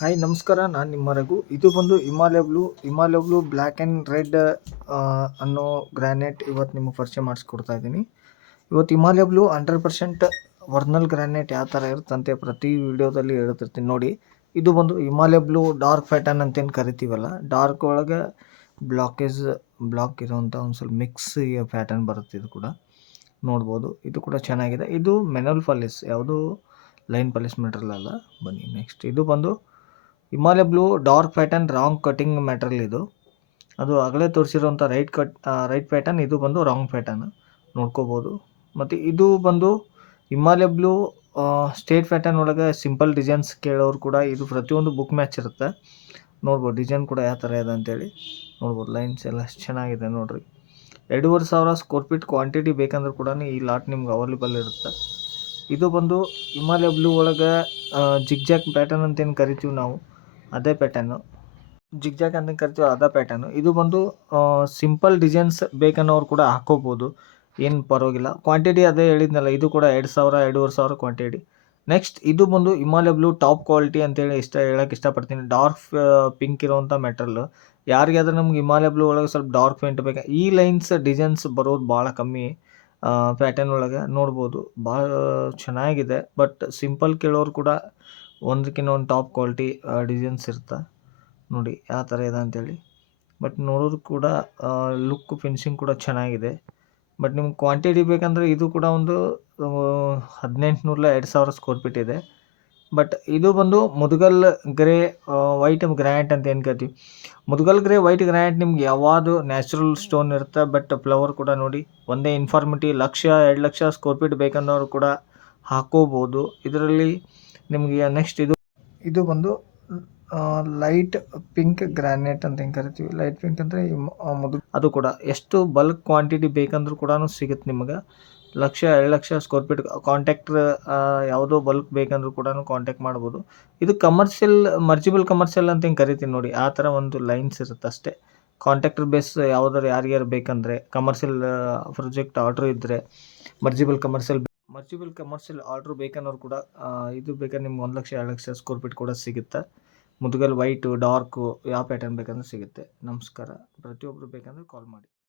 Hi ನಮಸ್ಕಾರ, ನಾನು ನಿಮ್ಮ ರಘು. ಇದು ಬಂದು Himalaya blue black and red ಅನ್ನೋ ಗ್ರಾನೈಟ್ ಇವತ್ತು ನಿಮಗೆ ಪರಿಚಯ ಮಾಡಿಸ್ಕೊಡ್ತಾ ಇದ್ದೀನಿ. ಇವತ್ತು ಹಿಮಾಲಯ ಬ್ಲೂ 100% ಒರಿಜಿನಲ್ ಗ್ರಾನೈಟ್ ಯಾವ ಥರ ಇರುತ್ತಂತೆ ಪ್ರತಿ ವಿಡಿಯೋದಲ್ಲಿ ಹೇಳ್ತಿರ್ತೀನಿ ನೋಡಿ. ಇದು ಬಂದು ಹಿಮಾಲಯ ಬ್ಲೂ ಡಾರ್ಕ್ ಪ್ಯಾಟರ್ನ್ ಅಂತೇನು ಕರಿತೀವಲ್ಲ, ಡಾರ್ಕ್ ಒಳಗೆ ಬ್ಲಾಕ್ ಇರೋವಂಥ ಒಂದು ಸ್ವಲ್ಪ ಮಿಕ್ಸ್ ಪ್ಯಾಟರ್ನ್ ಬರುತ್ತೆ. ಇದು ಕೂಡ ನೋಡ್ಬೋದು, ಇದು ಕೂಡ ಚೆನ್ನಾಗಿದೆ. ಇದು ಮೆನಲ್ ಪಾಲಿಸ್, ಯಾವುದು ಲೈನ್ ಪಾಲಿಸ್ ಮೆಟೀರಿಯಲ್ ಅಲ್ಲ. ಬನ್ನಿ ನೆಕ್ಸ್ಟ್, ಇದು ಬಂದು Himalaya blue dark pattern wrong cutting material. ಇದು ಅದು ಆಗಲೇ ತೋರಿಸಿರೋಂಥ ರೈಟ್ ಪ್ಯಾಟರ್ನ್, ಇದು ಬಂದು ರಾಂಗ್ ಪ್ಯಾಟರ್ನ್ ನೋಡ್ಕೋಬೋದು. ಮತ್ತು ಇದು ಬಂದು ಹಿಮಾಲಯ ಬ್ಲೂ ಸ್ಟೇಟ್ ಪ್ಯಾಟರ್ನ್ ಒಳಗೆ ಸಿಂಪಲ್ ಡಿಸೈನ್ಸ್ ಕೇಳೋರು ಕೂಡ ಇದು ಪ್ರತಿಯೊಂದು ಬುಕ್ ಮ್ಯಾಚ್ ಇರುತ್ತೆ. ನೋಡ್ಬೋದು ಡಿಸೈನ್ ಕೂಡ ಯಾವ ಥರ ಇದೆ ಅಂತೇಳಿ ನೋಡ್ಬೋದು. ಲೈನ್ಸ್ ಎಲ್ಲ ಚೆನ್ನಾಗಿದೆ ನೋಡಿರಿ. 2,500 ಸ್ಕ್ವೇರ್ ಫೀಟ್ ಕ್ವಾಂಟಿಟಿ ಬೇಕಂದ್ರೆ ಕೂಡ ಈ ಲಾಟ್ ನಿಮ್ಗೆ ಅವೈಲೇಬಲ್ ಇರುತ್ತೆ. ಇದು ಬಂದು ಹಿಮಾಲಯ ಬ್ಲೂ ಒಳಗೆ ಜಿಗ್ಜಾಕ್ ಪ್ಯಾಟರ್ನ್ ಅಂತೇನು ಕರಿತೀವಿ ನಾವು, ಅದೇ ಪ್ಯಾಟರ್ನು. ಜಿಗ್ಜಾಕ್ ಅಂತ ಕರಿತೀವಿ, ಅದೇ ಪ್ಯಾಟರ್ನು. ಇದು ಬಂದು ಸಿಂಪಲ್ ಡಿಸೈನ್ಸ್ ಬೇಕನ್ನೋರು ಕೂಡ ಹಾಕೋಬೋದು, ಏನು ಪರವಾಗಿಲ್ಲ. ಕ್ವಾಂಟಿಟಿ ಅದೇ ಹೇಳಿದ್ನಲ್ಲ, ಇದು ಕೂಡ 2,000-2,500 ಕ್ವಾಂಟಿಟಿ. ನೆಕ್ಸ್ಟ್, ಇದು ಬಂದು ಹಿಮಾಲಯ ಬ್ಲೂ ಟಾಪ್ ಕ್ವಾಲಿಟಿ ಅಂತೇಳಿ ಹೇಳೋಕ್ಕೆ ಇಷ್ಟಪಡ್ತೀನಿ. ಡಾರ್ಕ್ ಪಿಂಕ್ ಇರೋವಂಥ ಮೆಟೀರಿಯಲ್. ಯಾರಿಗಾದ್ರೂ ನಮ್ಗೆ ಹಿಮಾಲಯ ಬ್ಲೂ ಒಳಗೆ ಸ್ವಲ್ಪ ಡಾರ್ಕ್ ಪೇಂಟ್ ಬೇಕಾ, ಈ ಲೈನ್ಸ್ ಡಿಸೈನ್ಸ್ ಬರೋದು ಭಾಳ ಕಮ್ಮಿ ಪ್ಯಾಟರ್ನ್ ಒಳಗೆ ನೋಡ್ಬೋದು. ಭಾಳ ಚೆನ್ನಾಗಿದೆ. ಬಟ್ ಸಿಂಪಲ್ ಕೇಳೋರು ಕೂಡ ಒಂದಕ್ಕಿಂತ ಒಂದು ಟಾಪ್ ಕ್ವಾಲಿಟಿ ಡಿಸೈನ್ಸ್ ಇರುತ್ತೆ ನೋಡಿ ಯಾವ ಥರ ಇದೆ ಅಂತೇಳಿ. ಬಟ್ ನೋಡೋದು ಕೂಡ ಲುಕ್ ಫಿನಿಶಿಂಗ್ ಕೂಡ ಚೆನ್ನಾಗಿದೆ. ಬಟ್ ನಿಮ್ಗೆ ಕ್ವಾಂಟಿಟಿ ಬೇಕಂದರೆ ಇದು ಕೂಡ ಒಂದು 1,800-2,000 ಸ್ಕ್ವೇರ್ ಫೀಟ್ ಇದೆ. ಬಟ್ ಇದು ಬಂದು ಮುದ್ಗಲ್ ಗ್ರೇ ವೈಟ್ ಗ್ರಾನೈಟ್ ಅಂತ ಏನು ಕರಿತೀವಿ. ಮುದ್ಗಲ್ ಗ್ರೇ ವೈಟ್ ಗ್ರಾನೈಟ್ ನಿಮ್ಗೆ ಯಾವುದು ನ್ಯಾಚುರಲ್ ಸ್ಟೋನ್ ಇರುತ್ತೆ. ಬಟ್ ಫ್ಲವರ್ ಕೂಡ ನೋಡಿ ಒಂದೇ ಇನ್ಫಾರ್ಮಿಟಿ. 1,00,000-2 ಲಕ್ಷ ಸ್ಕ್ವೇರ್ ಫೀಟ್ ಬೇಕಂದವರು ಕೂಡ ಹಾಕೋಬೋದು ಇದರಲ್ಲಿ ನಿಮಗೆ. ನೆಕ್ಸ್ಟ್, ಇದು ಬಂದು ಲೈಟ್ ಪಿಂಕ್ ಗ್ರಾನೈಟ್ ಅಂತ ಹೆಂಗೆ ಕರಿತೀವಿ. ಲೈಟ್ ಪಿಂಕ್ ಅಂದರೆ ಅದು ಕೂಡ ಎಷ್ಟು ಬಲ್ಕ್ ಕ್ವಾಂಟಿಟಿ ಬೇಕಂದ್ರೂ ಕೂಡ ಸಿಗುತ್ತೆ ನಿಮಗೆ. 1,00,000-2 ಲಕ್ಷ ಸ್ಕ್ವೇರ್ ಫೀಟ್ ಕಾಂಟ್ಯಾಕ್ಟ್ ಯಾವುದೋ ಬಲ್ಕ್ ಬೇಕಂದ್ರೂ ಕೂಡ ಕಾಂಟ್ಯಾಕ್ಟ್ ಮಾಡ್ಬೋದು. ಇದು ಮರ್ಜಿಬಲ್ ಕಮರ್ಷಿಯಲ್ ಅಂತ ಹೆಂಗೆ ಕರಿತೀವಿ ನೋಡಿ, ಆ ಥರ ಒಂದು ಲೈನ್ಸ್ ಇರುತ್ತೆ ಅಷ್ಟೇ. ಕಾಂಟ್ಯಾಕ್ಟರ್ ಬೇಸ್ ಯಾವ್ದಾರು ಯಾರ್ಯಾರು ಬೇಕಂದರೆ ಕಮರ್ಷಿಯಲ್ ಪ್ರಾಜೆಕ್ಟ್ ಆರ್ಡ್ರ್ ಇದ್ದರೆ ಮರ್ಜಿಬಲ್ ಕಮರ್ಷಿಯಲ್ ಆರ್ಡ್ರ್ ಬೇಕನ್ನೋರು ಕೂಡ ಇದು ಬೇಕಾದ್ರೆ ನಿಮ್ಗೆ 1,00,000-2 ಲಕ್ಷ ಸ್ಕ್ವೇರ್ ಫೀಟ್ ಕೂಡ ಸಿಗುತ್ತೆ. ಮುದ್ಗಲ್ ವೈಟು ಡಾರ್ಕು ಯಾವ ಪ್ಯಾಟರ್ನ್ ಬೇಕಂದ್ರೆ ಸಿಗುತ್ತೆ. ನಮಸ್ಕಾರ. ಪ್ರತಿಯೊಬ್ಬರು ಬೇಕಂದ್ರೆ ಕಾಲ್ ಮಾಡಿ.